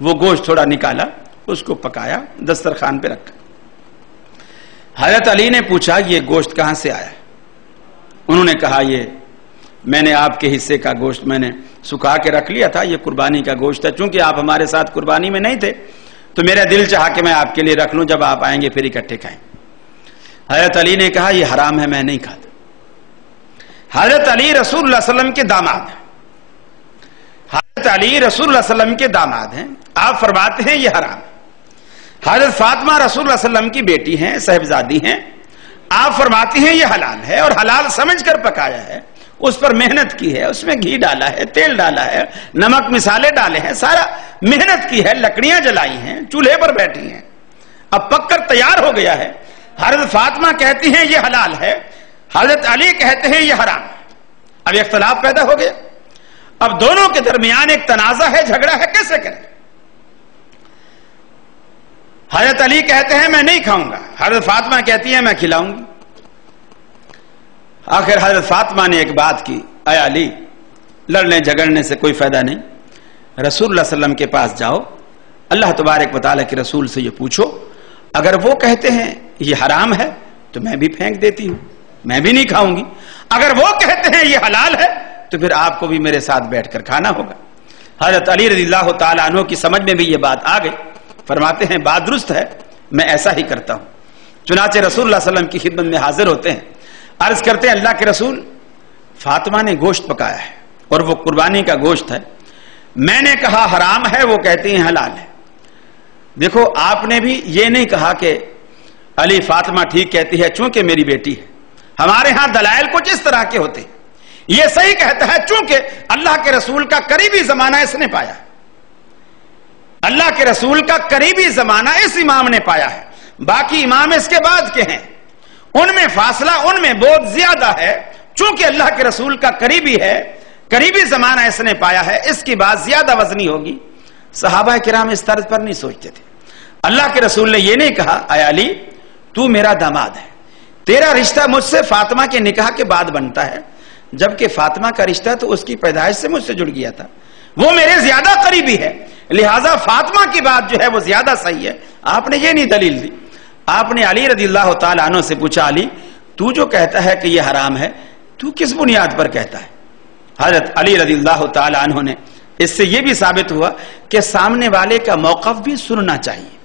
وہ گوشت تھوڑا نکالا، اس کو پکایا، دسترخوان پہ رکھا۔ حضرت علی نے پوچھا یہ گوشت کہاں سے آیا؟ انہوں نے کہا یہ میں نے آپ کے حصے کا گوشت میں نے سکھا کے رکھ لیا تھا، یہ قربانی کا گوشت ہے، چونکہ آپ ہمارے ساتھ قربانی میں نہیں تھے تو میرا دل چاہا کہ میں آپ کے لیے رکھ لوں، جب آپ آئیں گے پھر اکٹھے کھائیں۔ حضرت علی نے کہا یہ حرام ہے، میں نہیں کھاتا۔ حضرت علی رسول اللہ صلی اللہ علیہ وسلم کے داماد ہیں، حضرت علی رسول اللہ صلی اللہ علیہ وسلم کے داماد ہیں، آپ فرماتے ہیں یہ حرام ہے۔ حضرت فاطمہ رسول اللہ صلی اللہ علیہ وسلم کی بیٹی ہیں، صاحبزادی ہیں، آپ فرماتی ہیں یہ حلال ہے اور حلال سمجھ کر پکایا ہے، اس پر محنت کی ہے، اس میں گھی ڈالا ہے، تیل ڈالا ہے، نمک مسالے ڈالے ہیں، سارا محنت کی ہے، لکڑیاں جلائی ہیں، چولہے پر بیٹھی ہیں، اب پک کر تیار ہو گیا ہے۔ حضرت فاطمہ کہتی ہیں یہ حلال ہے، حضرت علی کہتے ہیں یہ حرام ہے۔ اب اختلاف پیدا ہو گیا، اب دونوں کے درمیان ایک تنازع ہے، جھگڑا ہے، کیسے کریں؟ حضرت علی کہتے ہیں میں نہیں کھاؤں گا، حضرت فاطمہ کہتی ہیں میں کھلاؤں گی۔ آخر حضرت فاطمہ نے ایک بات کی، اے علی لڑنے جھگڑنے سے کوئی فائدہ نہیں، رسول اللہ صلی اللہ علیہ وسلم کے پاس جاؤ، اللہ تبارک و تعالیٰ کے رسول سے یہ پوچھو، اگر وہ کہتے ہیں یہ حرام ہے تو میں بھی پھینک دیتی ہوں، میں بھی نہیں کھاؤں گی، اگر وہ کہتے ہیں یہ حلال ہے تو پھر آپ کو بھی میرے ساتھ بیٹھ کر کھانا ہوگا۔ حضرت علی رضی اللہ تعالیٰ عنہ کی سمجھ میں بھی یہ بات آ گئی، فرماتے ہیں بات درست ہے، میں ایسا ہی کرتا ہوں۔ چنانچہ رسول اللہ صلی اللہ علیہ وسلم کی خدمت میں حاضر ہوتے ہیں، عرض کرتے ہیں اللہ کے رسول فاطمہ نے گوشت پکایا ہے اور وہ قربانی کا گوشت ہے، میں نے کہا حرام ہے، وہ کہتی ہیں حلال ہے۔ دیکھو آپ نے بھی یہ نہیں کہا کہ علی فاطمہ ٹھیک کہتی ہے چونکہ میری بیٹی ہے، ہمارے ہاں دلائل کچھ اس طرح کے ہوتے ہیں، یہ صحیح کہتا ہے چونکہ اللہ کے رسول کا قریبی زمانہ اس نے پایا ہے، اللہ کے رسول کا قریبی زمانہ اس امام نے پایا ہے، باقی امام اس کے بعد کے ہیں، ان میں فاصلہ ان میں بہت زیادہ ہے، چونکہ اللہ کے رسول کا قریبی ہے، قریبی زمانہ اس نے پایا ہے، اس کی بات زیادہ وزنی ہوگی۔ صحابہ کرام اس طرز پر نہیں سوچتے تھے، اللہ کے رسول نے یہ نہیں کہا اے علی تو میرا داماد ہے، تیرا رشتہ مجھ سے فاطمہ کے نکاح کے بعد بنتا ہے، جبکہ فاطمہ کا رشتہ تو اس کی پیدائش سے مجھ سے جڑ گیا تھا، وہ میرے زیادہ قریبی ہے، لہٰذا فاطمہ کی بات جو ہے وہ زیادہ صحیح ہے۔ آپ نے یہ نہیں دلیل دی، آپ نے علی رضی اللہ تعالیٰ عنہ سے پوچھا علی تو جو کہتا ہے کہ یہ حرام ہے تو کس بنیاد پر کہتا ہے؟ حضرت علی رضی اللہ تعالیٰ عنہ نے اس سے یہ بھی ثابت ہوا کہ سامنے والے کا موقف بھی سننا چاہیے،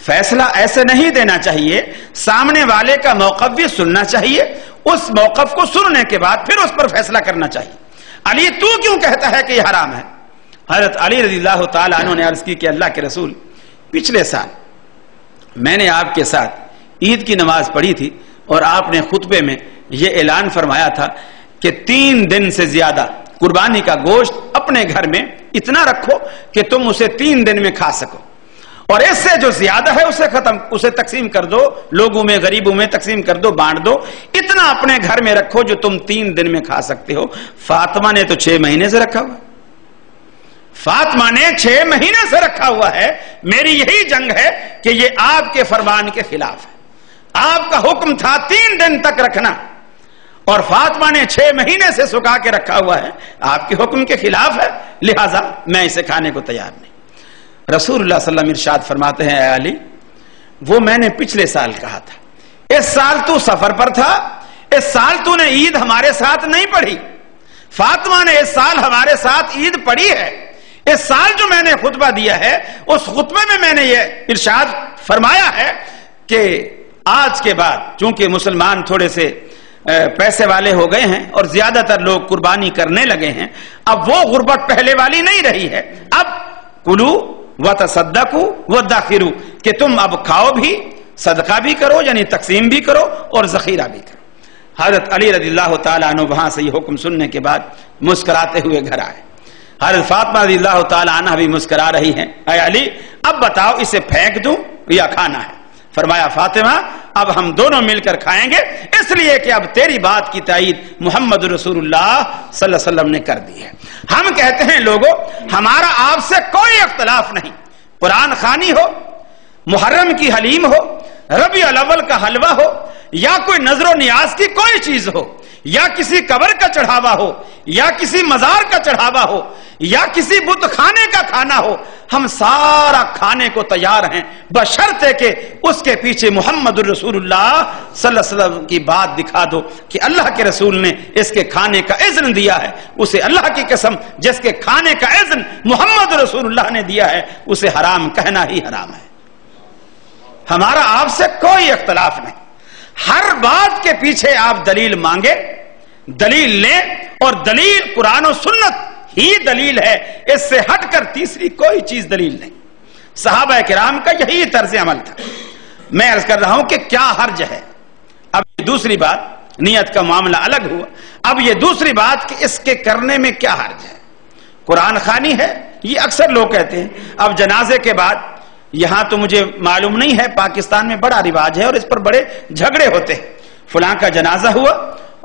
فیصلہ ایسے نہیں دینا چاہیے، سامنے والے کا موقف بھی سننا چاہیے، اس موقف کو سننے کے بعد پھر اس پر فیصلہ کرنا چاہیے۔ علی تو کیوں کہتا ہے کہ یہ حرام ہے؟ حضرت علی رضی اللہ تعالیٰ عنہ نے عرض کی کہ اللہ کے رسول پچھلے سال میں نے آپ کے ساتھ عید کی نماز پڑھی تھی اور آپ نے خطبے میں یہ اعلان فرمایا تھا کہ 3 دن سے زیادہ قربانی کا گوشت اپنے گھر میں اتنا رکھو کہ تم اسے 3 دن میں کھا سکو، اور اس سے جو زیادہ ہے اسے تقسیم کر دو، لوگوں میں غریبوں میں تقسیم کر دو، بانٹ دو، اتنا اپنے گھر میں رکھو جو تم 3 دن میں کھا سکتے ہو۔ فاطمہ نے تو 6 مہینے سے رکھا ہوا، فاطمہ نے 6 مہینے سے رکھا ہوا ہے۔ میری یہی جنگ ہے کہ یہ آپ کے فرمان کے خلاف ہے، آپ کا حکم تھا 3 دن تک رکھنا اور فاطمہ نے 6 مہینے سے سکھا کے رکھا ہوا ہے، آپ کے حکم کے خلاف ہے، لہٰذا میں اسے کھانے کو تیار نہیں۔ رسول اللہ صلی اللہ علیہ وسلم ارشاد فرماتے ہیں اے علی وہ میں نے پچھلے سال کہا تھا، اس سال تو سفر پر تھا، اس سال تو نے عید ہمارے ساتھ نہیں پڑھی، فاطمہ نے اس سال ہمارے ساتھ عید پڑھی ہے، اس سال جو میں نے خطبہ دیا ہے اس خطبے میں میں نے یہ ارشاد فرمایا ہے کہ آج کے بعد چونکہ مسلمان تھوڑے سے پیسے والے ہو گئے ہیں اور زیادہ تر لوگ قربانی کرنے لگے ہیں، اب وہ غربت پہلے والی نہیں رہی ہے، اب کلو وتصدقوا وادخروا کہ تم اب کھاؤ بھی، صدقہ بھی کرو یعنی تقسیم بھی کرو اور ذخیرہ بھی کرو۔ حضرت علی رضی اللہ تعالیٰ عنہ وہاں سے یہ حکم سننے کے بعد مسکراتے ہوئے گھر آئے، حضرت فاطمہ رضی اللہ تعالیٰ عنہ بھی مسکرا رہی ہیں، اے علی اب بتاؤ اسے پھینک دوں یا کھانا ہے؟ فرمایا فاطمہ اب ہم دونوں مل کر کھائیں گے، اس لیے کہ اب تیری بات کی تائید محمد رسول اللہ صلی اللہ علیہ وسلم نے کر دی ہے۔ ہم کہتے ہیں لوگوں ہمارا آپ سے کوئی اختلاف نہیں، قرآن خوانی ہو، محرم کی حلیم ہو، ربیع الاول کا حلوہ ہو یا کوئی نظر و نیاز کی کوئی چیز ہو یا کسی قبر کا چڑھاوا ہو یا کسی مزار کا چڑھاوا ہو یا کسی بت خانے کا کھانا ہو، ہم سارا کھانے کو تیار ہیں بشرطے کہ اس کے پیچھے محمد الرسول اللہ صلی اللہ علیہ وسلم کی بات دکھا دو کہ اللہ کے رسول نے اس کے کھانے کا اذن دیا ہے، اسے اللہ کی قسم جس کے کھانے کا اذن محمد رسول اللہ نے دیا ہے اسے حرام کہنا ہی حرام ہے۔ ہمارا آپ سے کوئی اختلاف نہیں، ہر بات کے پیچھے آپ دلیل مانگے، دلیل لیں، اور دلیل قرآن و سنت ہی دلیل ہے، اس سے ہٹ کر تیسری کوئی چیز دلیل نہیں۔ صحابہ کرام کا یہی طرز عمل تھا۔ میں عرض کر رہا ہوں کہ کیا حرج ہے، اب یہ دوسری بات، نیت کا معاملہ الگ ہوا، اب یہ دوسری بات کہ اس کے کرنے میں کیا حرج ہے۔ قرآن خوانی ہے، یہ اکثر لوگ کہتے ہیں۔ اب جنازے کے بعد، یہاں تو مجھے معلوم نہیں ہے، پاکستان میں بڑا رواج ہے اور اس پر بڑے جھگڑے ہوتے ہیں۔ فلاں کا جنازہ ہوا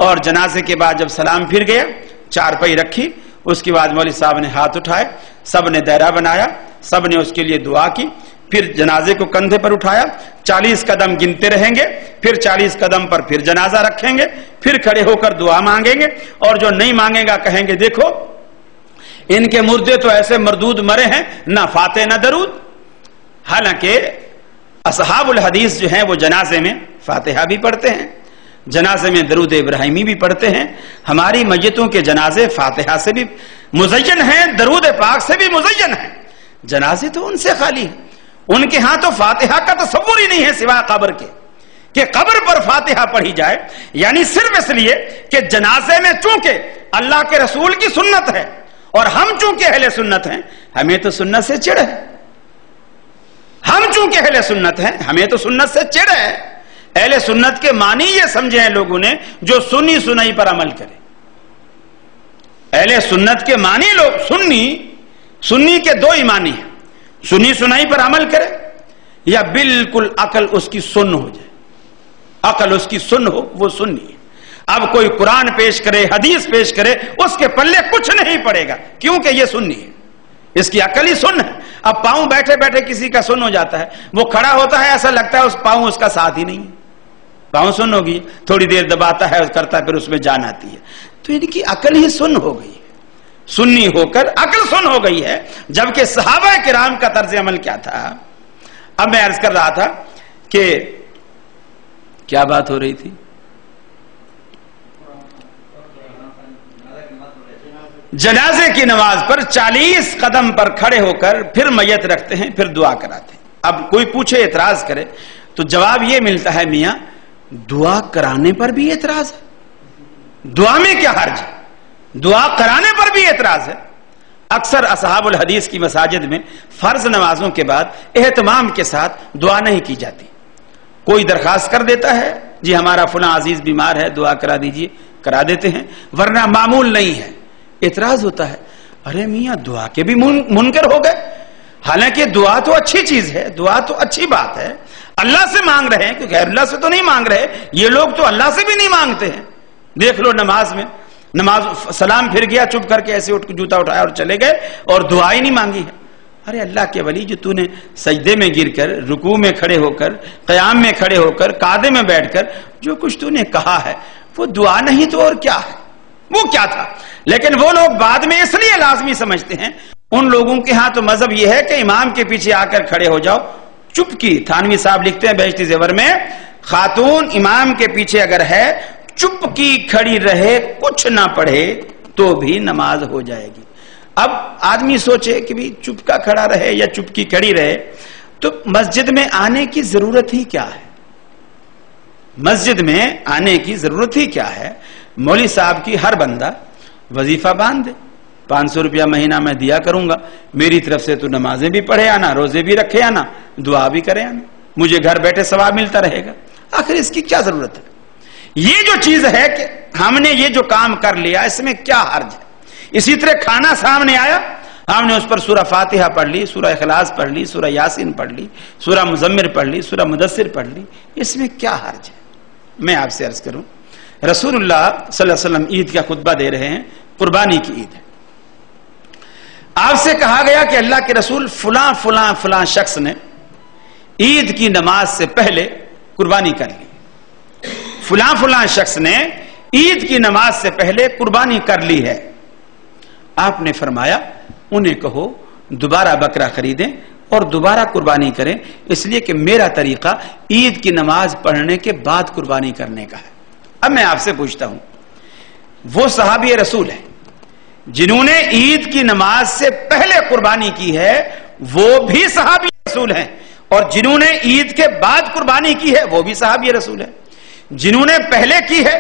اور جنازے کے بعد جب سلام پھر گیا، چارپائی رکھی، اس کے بعد مولوی صاحب نے ہاتھ اٹھائے، سب نے دائرہ بنایا، سب نے اس کے لیے دعا کی، پھر جنازے کو کندھے پر اٹھایا، 40 قدم گنتے رہیں گے، پھر 40 قدم پر پھر جنازہ رکھیں گے، پھر کھڑے ہو کر دعا مانگیں گے، اور جو نہیں مانگے گا کہیں گے دیکھو ان کے مردے تو ایسے مردود مرے ہیں، نہ فاتح نہ درود۔ حالانکہ اصحاب الحدیث جو ہیں وہ جنازے میں فاتحہ بھی پڑھتے ہیں، جنازے میں درود ابراہیمی بھی پڑھتے ہیں۔ ہماری میتوں کے جنازے فاتحہ سے بھی مزین ہیں، درود پاک سے بھی مزین ہیں۔ جنازے تو ان سے خالی ہیں، ان کے ہاں تو فاتحہ کا تصور ہی نہیں ہے سوا قبر کے، کہ قبر پر فاتحہ پڑھی جائے، یعنی صرف اس لیے کہ جنازے میں چونکہ اللہ کے رسول کی سنت ہے اور ہم چونکہ اہل سنت ہیں، ہمیں تو سنت سے چڑ ہے، ہم چونکہ اہل سنت ہیں ہمیں تو سنت سے چڑ ہے۔ اہل سنت کے معنی یہ سمجھے ہیں لوگوں نے جو سنی سنائی پر عمل کرے۔ اہل سنت کے معنی لوگ سنی کے دو ہی معنی ہیں، سنی سنائی پر عمل کرے یا بالکل عقل اس کی سن ہو جائے، عقل اس کی سن ہو، وہ سنی ہے۔ اب کوئی قرآن پیش کرے، حدیث پیش کرے، اس کے پلے کچھ نہیں پڑے گا، کیونکہ یہ سنی ہے، اس کی عقل ہی سن ہے۔ اب پاؤں بیٹھے بیٹھے کسی کا سن ہو جاتا ہے، وہ کھڑا ہوتا ہے ایسا لگتا ہے اس پاؤں اس کا ساتھ ہی نہیں ہے، پاؤں سن ہوگی، تھوڑی دیر دباتا ہے کرتا ہے پھر اس میں جان آتی ہے، تو ان کی عقل ہی سن ہو گئی ہے، سنی ہو کر عقل سن ہو گئی ہے۔ جبکہ صحابہ کرام کا طرز عمل کیا تھا؟ اب میں عرض کر رہا تھا کہ کیا بات ہو رہی تھی؟ جنازے کی نماز پر 40 قدم پر کھڑے ہو کر پھر میت رکھتے ہیں، پھر دعا کراتے ہیں۔ اب کوئی پوچھے، اعتراض کرے، تو جواب یہ ملتا ہے میاں دعا کرانے پر بھی اعتراض ہے، دعا میں کیا حرج ہے؟ دعا کرانے پر بھی اعتراض ہے۔ اکثر اصحاب الحدیث کی مساجد میں فرض نمازوں کے بعد اہتمام کے ساتھ دعا نہیں کی جاتی۔ کوئی درخواست کر دیتا ہے جی ہمارا فلاں عزیز بیمار ہے، دعا کرا دیجئے، کرا دیتے ہیں، ورنہ معمول نہیں ہے۔ اعتراض ہوتا ہے، ارے میاں دعا کے بھی منکر ہو گئے، حالانکہ دعا تو اچھی چیز ہے، دعا تو اچھی بات ہے، اللہ سے مانگ رہے ہیں، کیونکہ غیر اللہ سے تو نہیں مانگ رہے، یہ لوگ تو اللہ سے بھی نہیں مانگتے ہیں۔ دیکھ لو نماز میں، نماز سلام پھر گیا، چپ کر کے ایسے اٹھ جوتا اٹھایا اور چلے گئے اور دعا ہی نہیں مانگی ہے۔ ارے اللہ کے ولی، جو تو نے سجدے میں گر کر، رکوع میں کھڑے ہو کر، قیام میں کھڑے ہو کر، قعدے میں بیٹھ کر جو کچھ تو نے کہا ہے وہ دعا نہیں تو اور کیا ہے؟ وہ کیا تھا؟ لیکن وہ لوگ بعد میں اس لیے لازمی سمجھتے ہیں، ان لوگوں کے ہاں تو مذہب یہ ہے کہ امام کے پیچھے آ کر کھڑے ہو جاؤ، چپ کی۔ تھانوی صاحب لکھتے ہیں بہشتی زیور میں، خاتون امام کے پیچھے اگر ہے، چپ کی کھڑی رہے، کچھ نہ پڑھے تو بھی نماز ہو جائے گی۔ اب آدمی سوچے کہ بھی چپ کا کھڑا رہے یا چپ کی کھڑی رہے، تو مسجد میں آنے کی ضرورت ہی کیا ہے؟ مسجد میں آنے کی ضرورت ہی کیا ہے؟ مولوی صاحب کی ہر بندہ وظیفہ باندھ دے، 500 روپیہ مہینہ میں دیا کروں گا، میری طرف سے تو نمازیں بھی پڑھے آنا، روزے بھی رکھے آنا، دعا بھی کرے آنا، مجھے گھر بیٹھے ثواب ملتا رہے گا۔ آخر اس کی کیا ضرورت ہے؟ یہ جو چیز ہے کہ ہم نے یہ جو کام کر لیا، اس میں کیا حرج ہے؟ اسی طرح کھانا سامنے آیا، ہم نے اس پر سورہ فاتحہ پڑھ لی، سورہ اخلاص پڑھ لی، سورہ یاسین پڑھ لی، سورہ مزمر پڑھ لی، سورہ مدثر پڑھ لی، اس میں کیا حرج ہے؟ میں آپ سے عرض کروں، رسول اللہ صلی اللہ علیہ وسلم عید کا خطبہ دے رہے ہیں، قربانی کی عید ہے، آپ سے کہا گیا کہ اللہ کے رسول فلاں فلاں فلاں شخص نے عید کی نماز سے پہلے قربانی کر لی، فلاں فلاں شخص نے عید کی نماز سے پہلے قربانی کر لی ہے، آپ نے فرمایا انہیں کہو دوبارہ بکرا خریدیں اور دوبارہ قربانی کریں، اس لیے کہ میرا طریقہ عید کی نماز پڑھنے کے بعد قربانی کرنے کا ہے۔ اب میں آپ سے پوچھتا ہوں، وہ صحابی رسول ہیں جنہوں نے عید کی نماز سے پہلے قربانی کی ہے، وہ بھی صحابی رسول ہیں، اور جنہوں نے عید کے بعد قربانی کی ہے وہ بھی صحابی رسول ہیں۔ جنہوں نے پہلے کی ہے